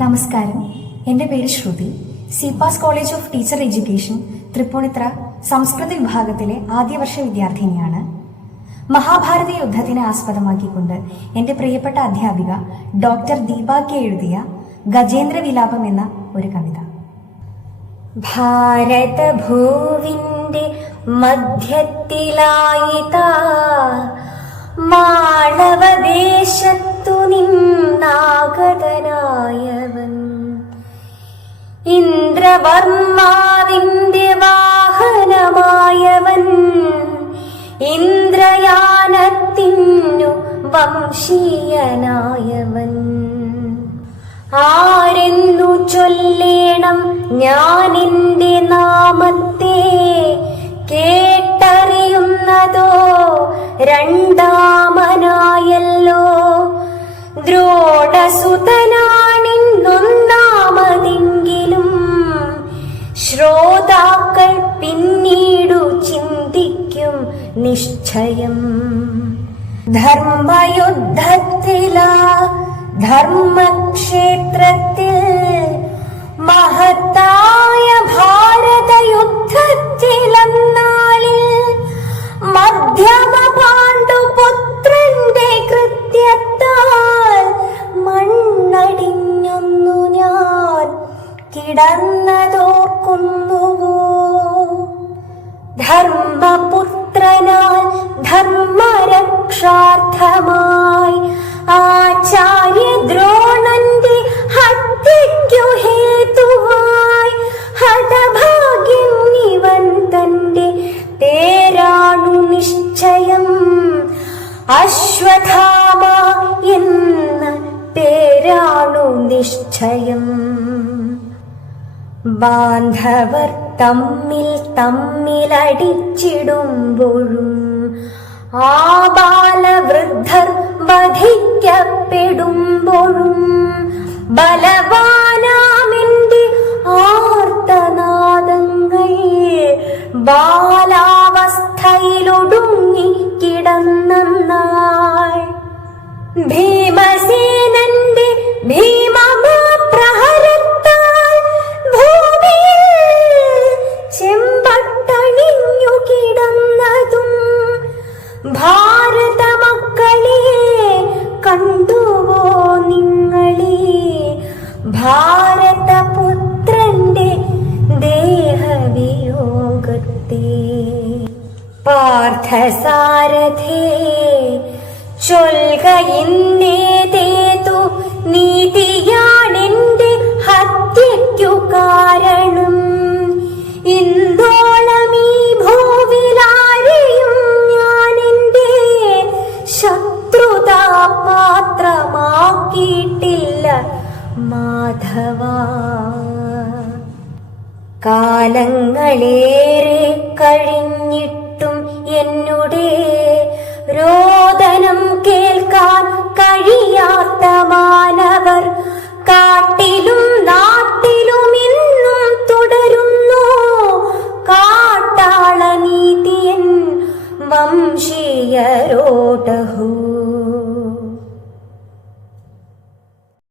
നമസ്കാരം, എൻ്റെ പേര് Shruthi. CPAS college of teacher education Thrippunithura സംസ്കൃത വിഭാഗത്തിലെ ആദ്യവർഷ വിദ്യാർത്ഥിനിയാണ്. മഹാഭാരത യുദ്ധത്തിനെ ആസ്പദമാക്കിക്കൊണ്ട് എൻ്റെ പ്രിയപ്പെട്ട അധ്യാപിക ഡോക്ടർ ദീപ കെ എഴുതിയ ഗജേന്ദ്ര വിലാപം എന്ന ഒരു കവിത. ഭാരതഭൂവിന്റെ മധ്യത്തിലായിതാ മാളവദേശത്തു നിന്നാഗതനായവൻ, ഇന്ദ്രവർമാവിന്റെ വാഹനമായവൻ, ഇന്ദ്രയാനത്തിനു വംശീയനായവൻ. ആരെന്നു ചൊല്ലേണം ഞാനിന്റെ നാമത്തെ, കേട്ടറിയുന്നതോ രണ്ടാമനായല്ലോ. ദ്രോണസുതനാണിന്നൊന്നാമതെങ്കിലും ശ്രോതാക്കൾ പിന്നീടു ചിന്തിക്കും നിശ്ചയം. ധർമ്മയുദ്ധത്തിലാ ധർമ്മക്ഷേത്രത്തിൽ മഹത്തായ ഭാരതയുദ്ധത്തിലന്നാളിൽ മധ്യമ പാണ്ഡുപുത്രന്റെ കൃത്യത്താൽ മണ്ണടിഞ്ഞൊന്നു ഞാൻ കിടന്നതോർക്കുന്നുവോ. ധർമ്മപുത്രനാൽ ധർമ്മരക്ഷാർത്ഥമായി ആചാര്യ ദ്രോണന്റെ ഹത്യയ്ക്കു ഹേതുവായി ഹതഭാഗ്യൻ ഇവൻ തന്റെ പേരാണു നിശ്ചയം. അശ്വത്ഥാമ എന്ന പേരാണു നിശ്ചയം. ബാന്ധവർ തമ്മിലടിച്ചിടുമ്പോഴും ആബാലവൃദ്ധർ വധിക്കപ്പെടുമ്പോഴും ബലവാനാമെന്റെ ആർത്തനാദങ്ങൾ ബാലാവസ്ഥയിലൊടുങ്ങി കിടന്നാൾ. ഭീമസേനന്റെ ഭീമപ്രഹരത്താൽ ഭൂമിയിൽ ചെമ്പട്ടണിഞ്ഞു കിടന്നതും ഭാരത മക്കളെ കണ്ടുവോ നിങ്ങളെ. ഭാരതപുത്രന്റെ ദേഹവിയോഗത്തെ പാർത്ഥസാരഥേ ചൊൽക ഇന്നേതേതു നീതിയാണെന്റെ ഹത്യയ്ക്കു കാരണം. ഇന്നോളം ഈ ഭൂവിലാരെയും ഞാൻ എന്റെ ശത്രുതാപാത്രമാക്കിയിട്ടില്ല മാധവ. കാലങ്ങളേറെ കഴിഞ്ഞ